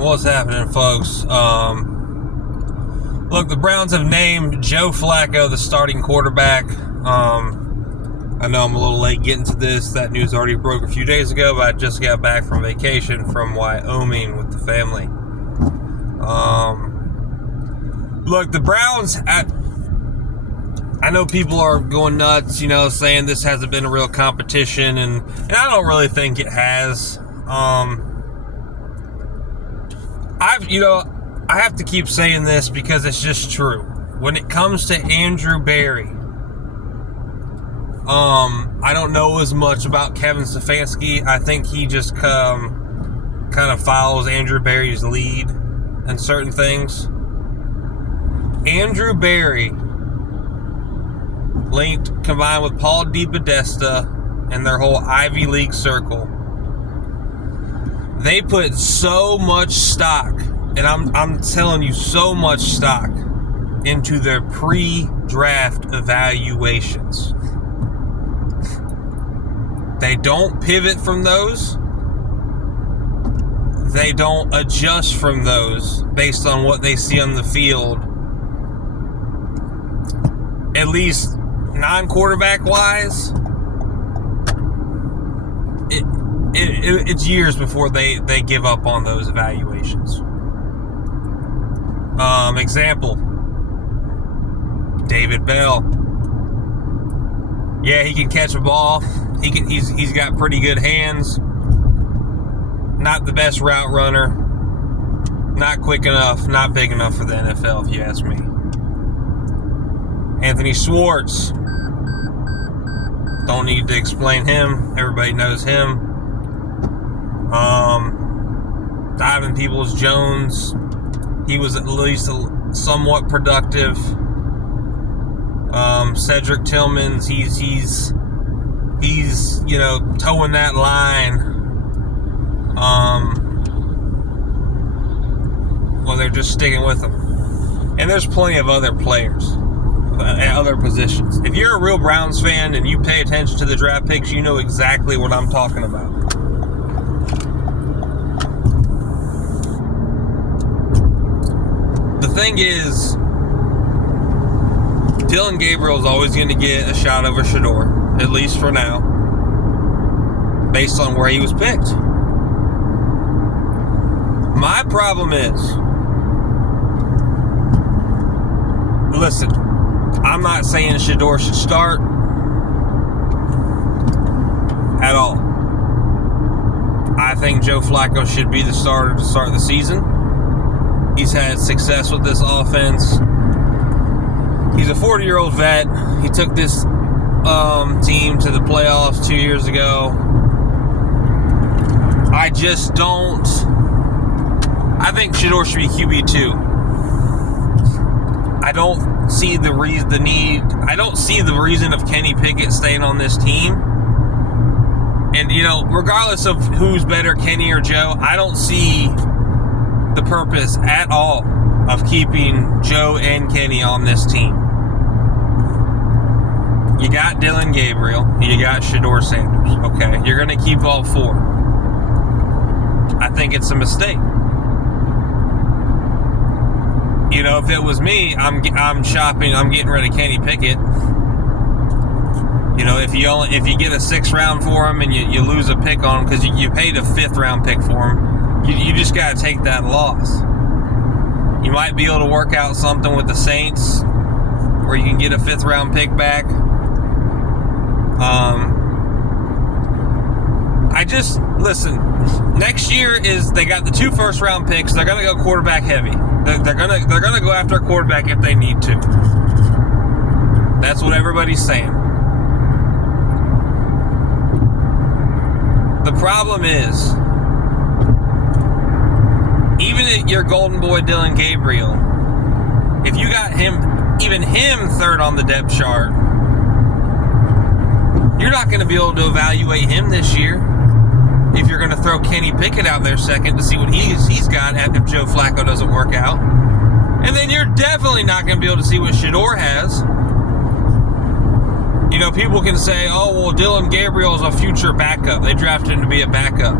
What's happening, folks? Look, the Browns have named Joe Flacco the starting quarterback. I know I'm a little late getting to this. That news already broke a few days ago, but I just got back from vacation from Wyoming with the family. Look, the Browns, I know people are going nuts, saying this hasn't been a real competition, and I don't really think it has. I have to keep saying this because it's just true. When it comes to Andrew Berry, I don't know as much about Kevin Stefanski. I think he just kind of follows Andrew Berry's lead in certain things. Andrew Berry, combined with Paul DePodesta and their whole Ivy League circle, they put so much stock, and I'm telling you, so much stock into their pre-draft evaluations. They don't pivot from those. They don't adjust from those based on what they see on the field. At least non-quarterback wise, it's years before they give up on those evaluations. Example, David Bell. Yeah, he can catch a ball. He's got pretty good hands. Not the best route runner. Not quick enough. Not big enough for the NFL, if you ask me. Anthony Schwartz. Don't need to explain him. Everybody knows him. Ivan Peoples-Jones. He was at least somewhat productive. Cedric Tillmans, he's towing that line. Well, they're just sticking with him. And there's plenty of other players at other positions. If you're a real Browns fan and you pay attention to the draft picks, you know exactly what I'm talking about. The thing is, Dillon Gabriel is always going to get a shot over Shador, at least for now, based on where he was picked. My problem is, listen, I'm not saying Shador should start at all. I think Joe Flacco should be the starter to start the season. He's had success with this offense. He's a 40-year-old vet. He took this team to the playoffs 2 years ago. I think Shador should be QB2. I don't see the reason of Kenny Pickett staying on this team. And, regardless of who's better, Kenny or Joe, I don't see the purpose at all of keeping Joe and Kenny on this team. You got Dillon Gabriel. You got Shador Sanders. Okay, you're going to keep all four. I think it's a mistake. If it was me, I'm shopping. I'm getting rid of Kenny Pickett. If you get a 6th round for him and you lose a pick on him because you paid a 5th round pick for him, you just got to take that loss. You might be able to work out something with the Saints where you can get a 5th round pick back. Listen, next year they got the 2 1st round picks. They're going to go quarterback heavy. They're going to go after a quarterback if they need to. That's what everybody's saying. The problem is, even at your golden boy Dillon Gabriel, if you got him 3rd on the depth chart, you're not going to be able to evaluate him this year if you're going to throw Kenny Pickett out there 2nd to see what he's got if Joe Flacco doesn't work out. And then you're definitely not going to be able to see what Shador has. People can say, oh, well, Dillon Gabriel is a future backup. They drafted him to be a backup.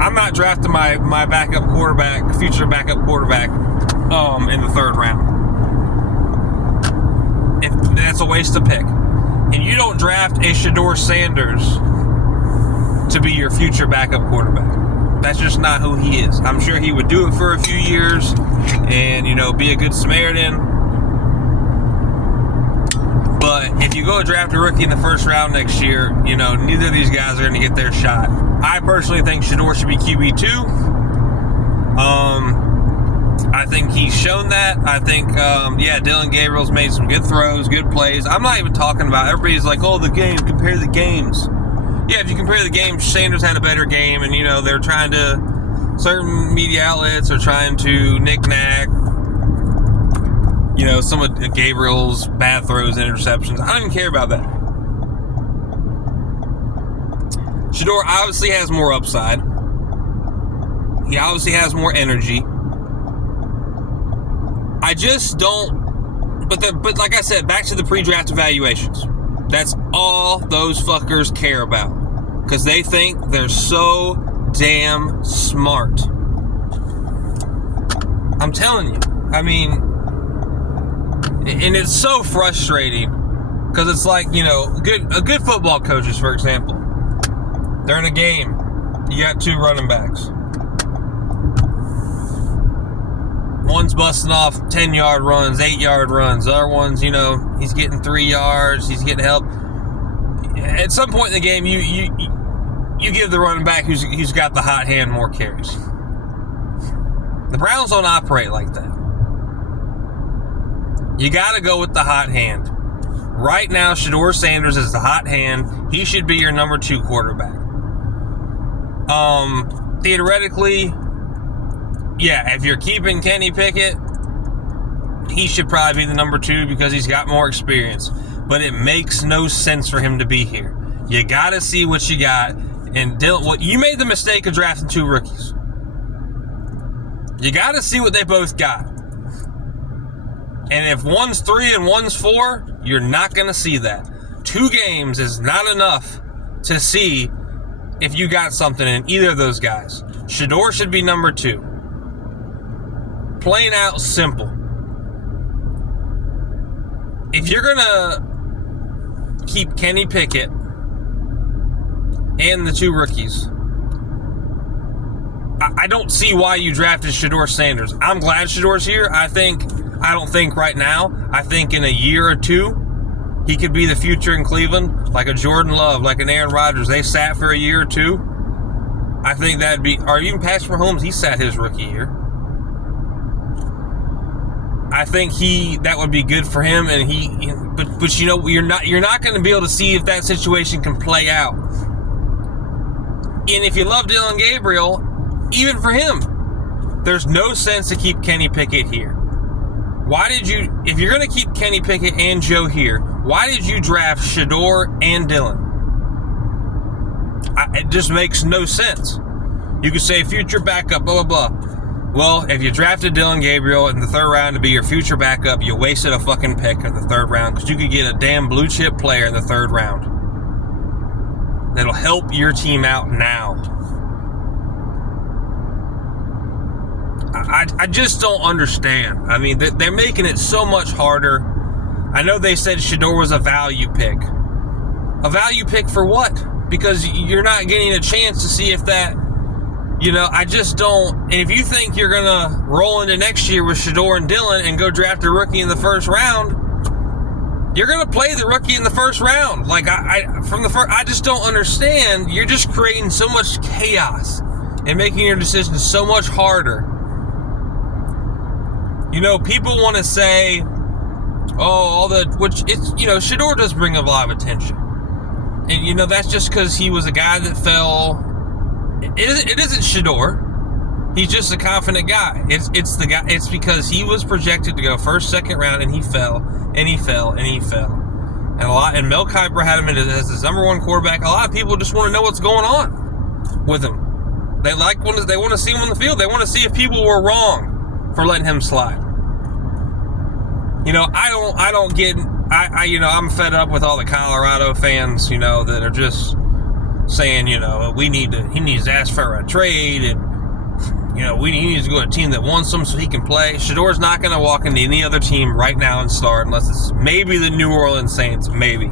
I'm not drafting my backup quarterback, future backup quarterback, in the third round. That's a waste of pick. And you don't draft a Shador Sanders to be your future backup quarterback. That's just not who he is. I'm sure he would do it for a few years and, be a good Samaritan. But if you go draft a rookie in the first round next year, neither of these guys are going to get their shot. I personally think Shador should be QB2. I think he's shown that. I think, Dylan Gabriel's made some good throws, good plays. I'm not even talking about, everybody's like, the game, compare the games. Yeah, if you compare the games, Sanders had a better game, and, they're trying to, certain media outlets are trying to knick-knack, some of Gabriel's bad throws and interceptions. I don't even care about that. Shador obviously has more upside. He obviously has more energy. I just don't, but like I said, back to the pre-draft evaluations. That's all those fuckers care about. Because they think they're so damn smart. I'm telling you. And it's so frustrating. Because it's like, good football coaches, for example. They're in a game. You got two running backs. One's busting off 10-yard runs, 8-yard runs. The other one's, he's getting 3 yards. He's getting help. At some point in the game, you give the running back who's got the hot hand more carries. The Browns don't operate like that. You got to go with the hot hand. Right now, Shador Sanders is the hot hand. He should be your number 2 quarterback. Theoretically, yeah, if you're keeping Kenny Pickett, he should probably be the number 2 because he's got more experience. But it makes no sense for him to be here. You got to see what you got. And Dylan, you made the mistake of drafting 2 rookies. You got to see what they both got. And if one's 3 and one's 4, you're not going to see that. 2 games is not enough to see if you got something in either of those guys. Shador should be number 2. Plain out simple. If you're going to keep Kenny Pickett and the 2 rookies, I don't see why you drafted Shador Sanders. I'm glad Shador's here. I don't think right now. I think in a year or 2, he could be the future in Cleveland, like a Jordan Love, like an Aaron Rodgers. They sat for a year or 2. I think that'd be, or even Patrick Mahomes, he sat his rookie year. I think that would be good for him, and but you're not going to be able to see if that situation can play out. And if you love Dylan Gabriel, even for him, there's no sense to keep Kenny Pickett here. If you're going to keep Kenny Pickett and Joe here, why did you draft Shador and Dylan? It just makes no sense. You could say future backup, blah, blah, blah. Well, if you drafted Dylan Gabriel in the 3rd round to be your future backup, you wasted a fucking pick in the 3rd round because you could get a damn blue chip player in the 3rd round that'll help your team out now. I just don't understand. They're making it so much harder. I know they said Shador was a value pick. A value pick for what? Because you're not getting a chance to see if that, I just don't. And if you think you're going to roll into next year with Shador and Dylan and go draft a rookie in the 1st round, you're going to play the rookie in the 1st round. I just don't understand. You're just creating so much chaos and making your decisions so much harder. People want to say, Shador does bring a lot of attention. And, that's just because he was a guy that fell. It isn't Shador. He's just a confident guy. It's the guy. It's because he was projected to go 1st, 2nd round, and he fell, and he fell, and he fell. And Mel Kiper had him as his number 1 quarterback. A lot of people just want to know what's going on with him. They want to see him on the field. They want to see if people were wrong for letting him slide. I don't get. I'm fed up with all the Colorado fans. That are just saying, he needs to ask for a trade, and, he needs to go to a team that wants him so he can play. Shador's not going to walk into any other team right now and start unless it's maybe the New Orleans Saints, maybe.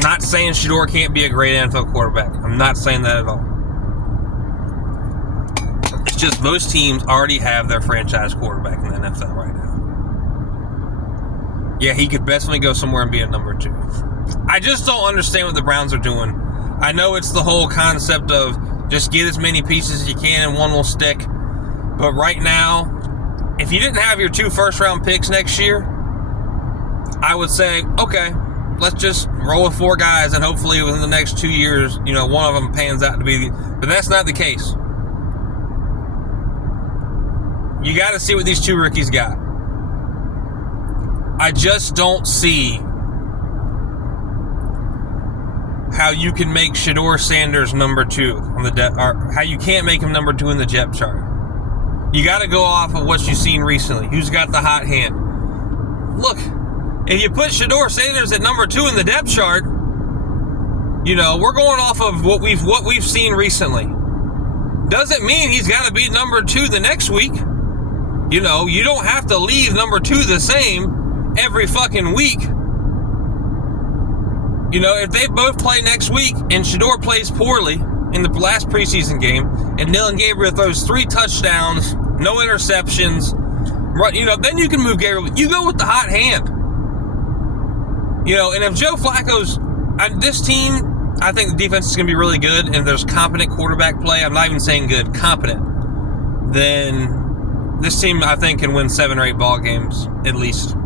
Not saying Shador can't be a great NFL quarterback. I'm not saying that at all. It's just most teams already have their franchise quarterback in the NFL right now. Yeah, he could definitely go somewhere and be a number 2. I just don't understand what the Browns are doing. I know it's the whole concept of just get as many pieces as you can and one will stick. But right now, if you didn't have your 2 first-round picks next year, I would say, okay, let's just roll with 4 guys and hopefully within the next 2 years, one of them pans out to be but that's not the case. You got to see what these 2 rookies got. I just don't see how you can make Shador Sanders number 2 on the depth, or how you can't make him number 2 in the depth chart. You got to go off of what you've seen recently. Who's got the hot hand? Look, if you put Shador Sanders at number 2 in the depth chart, we're going off of what we've seen recently. Doesn't mean he's got to be number 2 the next week. You don't have to leave number 2 the same every fucking week. If they both play next week and Shador plays poorly in the last preseason game and Dillon Gabriel throws 3 touchdowns, no interceptions, then you can move Gabriel. You go with the hot hand. And if Joe Flacco's, this team, I think the defense is going to be really good, and if there's competent quarterback play, I'm not even saying good, competent, then this team, I think, can win 7 or 8 ball games, at least.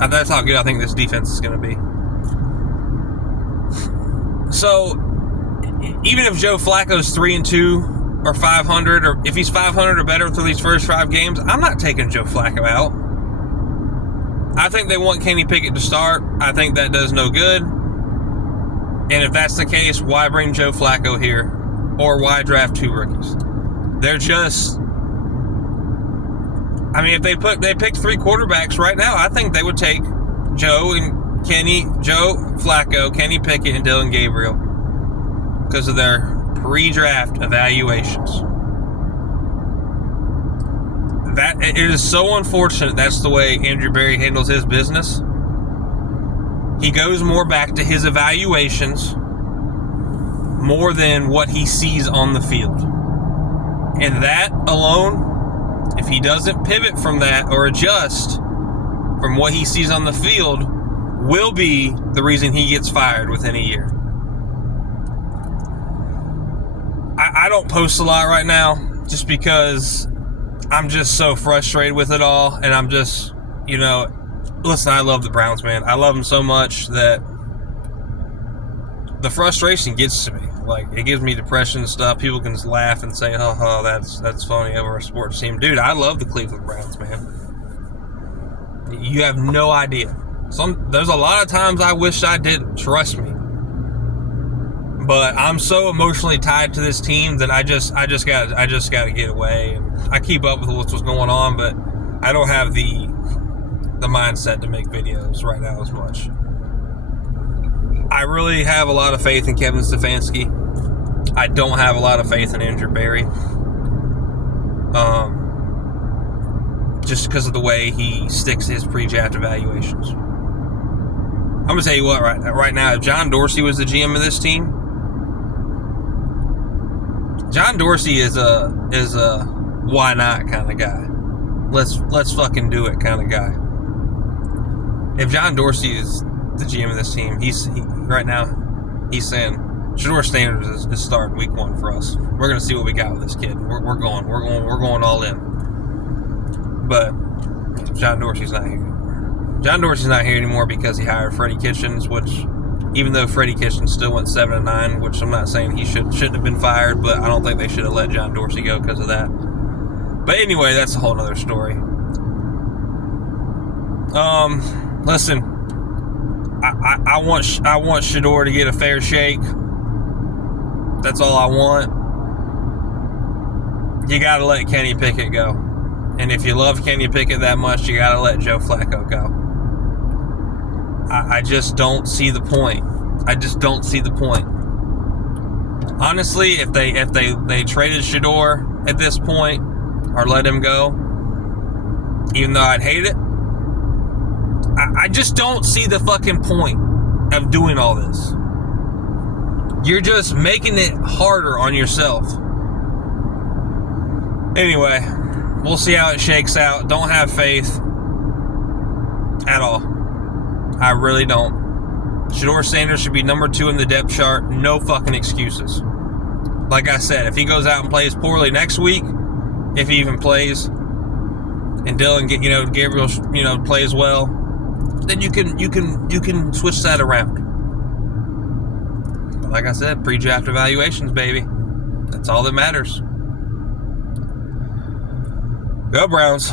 That's how good I think this defense is going to be. So, even if Joe Flacco's 3-2 or 500, or if he's 500 or better through these first 5 games, I'm not taking Joe Flacco out. I think they want Kenny Pickett to start. I think that does no good. And if that's the case, why bring Joe Flacco here? Or why draft 2 rookies? They're just... if they picked 3 quarterbacks right now, I think they would take Joe Flacco, Kenny Pickett, and Dillon Gabriel because of their pre-draft evaluations. It is so unfortunate that's the way Andrew Berry handles his business. He goes more back to his evaluations more than what he sees on the field. And that alone, if he doesn't pivot from that or adjust from what he sees on the field, will be the reason he gets fired within a year. I don't post a lot right now just because I'm just so frustrated with it all, and I'm just, listen, I love the Browns, man. I love them so much that the frustration gets to me. Like, it gives me depression and stuff. People can just laugh and say, oh, that's funny over a sports team. Dude, I love the Cleveland Browns, man. You have no idea. There's a lot of times I wish I didn't, trust me. But I'm so emotionally tied to this team that I just got to get away. And I keep up with what's going on, but I don't have the mindset to make videos right now as much. I really have a lot of faith in Kevin Stefanski. I don't have a lot of faith in Andrew Berry. Just because of the way he sticks to his pre-draft evaluations. I'm going to tell you what, right now, if John Dorsey was the GM of this team, John Dorsey is a why not kind of guy. Let's fucking do it kind of guy. If John Dorsey is the GM of this team, right now he's saying Shador Sanders is starting week 1 for us. We're gonna see what we got with this kid. We're going all in. But John Dorsey's not here anymore. John Dorsey's not here anymore because he hired Freddie Kitchens, which, even though Freddie Kitchens still went 7-9, which I'm not saying he shouldn't have been fired, but I don't think they should have let John Dorsey go because of that. But anyway, that's a whole nother story. Listen, I want Shador to get a fair shake. That's all I want. You got to let Kenny Pickett go. And if you love Kenny Pickett that much, you got to let Joe Flacco go. I just don't see the point. I just don't see the point. Honestly, if they traded Shador at this point or let him go, even though I'd hate it, I just don't see the fucking point of doing all this. You're just making it harder on yourself. Anyway, we'll see how it shakes out. Don't have faith at all. I really don't. Shador Sanders should be number 2 in the depth chart. No fucking excuses. Like I said, if he goes out and plays poorly next week, if he even plays, and Gabriel, plays well, then you can switch that around. But like I said, pre-draft evaluations, baby. That's all that matters. Go Browns.